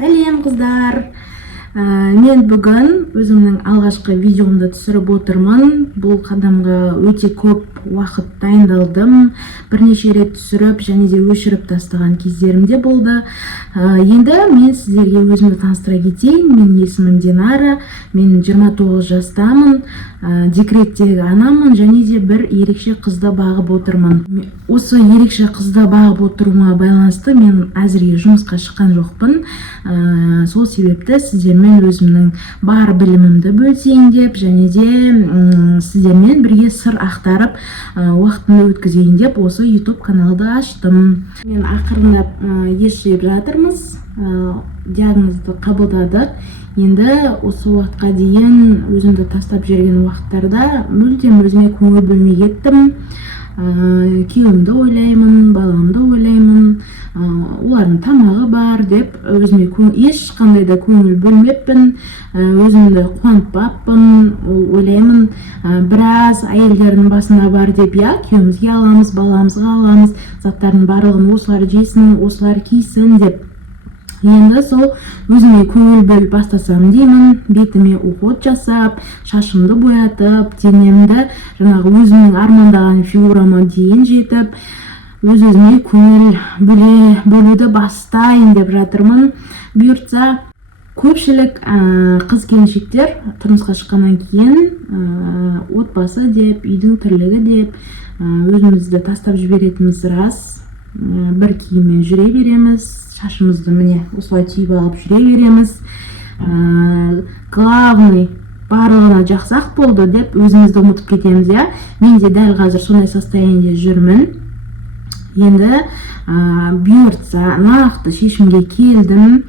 Сәлем қыздар. Мен бүгін өзімнің алғашқы видеомды түсіріп отырмын. Бұл қадамға өте көп уақыт дайындалдым. Бірнеше рет түсіріп және де өшіріп тастаған кездерім де болды. Енді мен сіздерге өзімді таныстыра кетейін. Менің есімім Динара. Мен 29 жастамын. Декреттегі анамын және де бір ерекше қызды бағып отырмын. Осы ерекше қызды бағып отыруыма байланысты мен әзірге жұмысқа шыққан жоқпын. Сол себепті сіздермен өзімнің бар білімімді бөлісейін деп және де сіздермен бірге сыр ақтарып уақытымды өткізейін деп осы YouTube каналды аштым. Мен ақырындап ес жиып жатырмыз. Диагнозды қабылдадық. Енді осы уақытқа дейін өзімді тастап жүрген уақыттарда мүлдем өзіме көңіл бөлмей кеттім. Күйеуімді ойлаймын, баламды ойлаймын, олардың тамағы бар деп өзіме ешқандай да көңіл бөлмеппін, өзімді қуантпаппын, ойлаймын біраз әйелдердің басында бар деп, күйеуімізге аламыз, баламызға аламыз, заттардың барлығын осылар жесін, осылар кисін деп. Енді сол өзіме көңіл бөліп бастасам деймін, бетіме уход жасап, шашымды боятып, денемді жаңағы өзімнің армандаған фигурама дейін жетіп, өзіме көңіл бөлуді бастайын деп жатырмын. Бұйыртса, көпшілік қыз-келіншектер тұрмысқа шыққаннан кейін отбасы деп, үйдің тірлігі деп өзімізді тастап жіберетініміз рас. Бір киіммен жүре береміз, шашымызды міне осылай түйіп алып жүре береміз. Главный барлығына жақсақ болды деп өзімізді ұмытып кетеміз. Мен де дәл қазір сондай состояниеде жүрмін. Енді бұйыртса нақты шешімге келдім.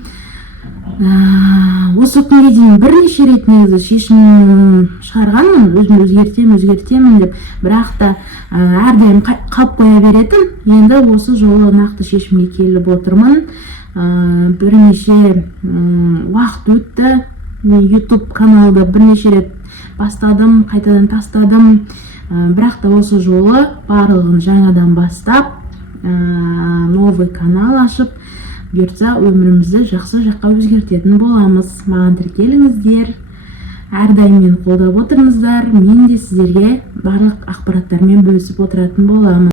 Осы күнге дейін бірнеше рет негізі шешім шығарғанмын, өзімді өзгертемін деп, бірақ та әрдайым қалып қоя беретін. Енді осы жолы нақты шешімге келіп отырмын. Бірнеше уақыт өтті. Мен YouTube каналды бірнеше рет бастадым, қайтадан тастадым. Бірақ та осы жолы барлығын жаңадан бастап, новый канал ашып, бұйыртса өмірімізді жақсы жаққа өзгертетін боламыз. Маған тіркеліңіздер. Әрдайым мені қолдап отырыңыздар. Мен де сіздерге барлық ақпараттармен бөлісіп отыратын боламын.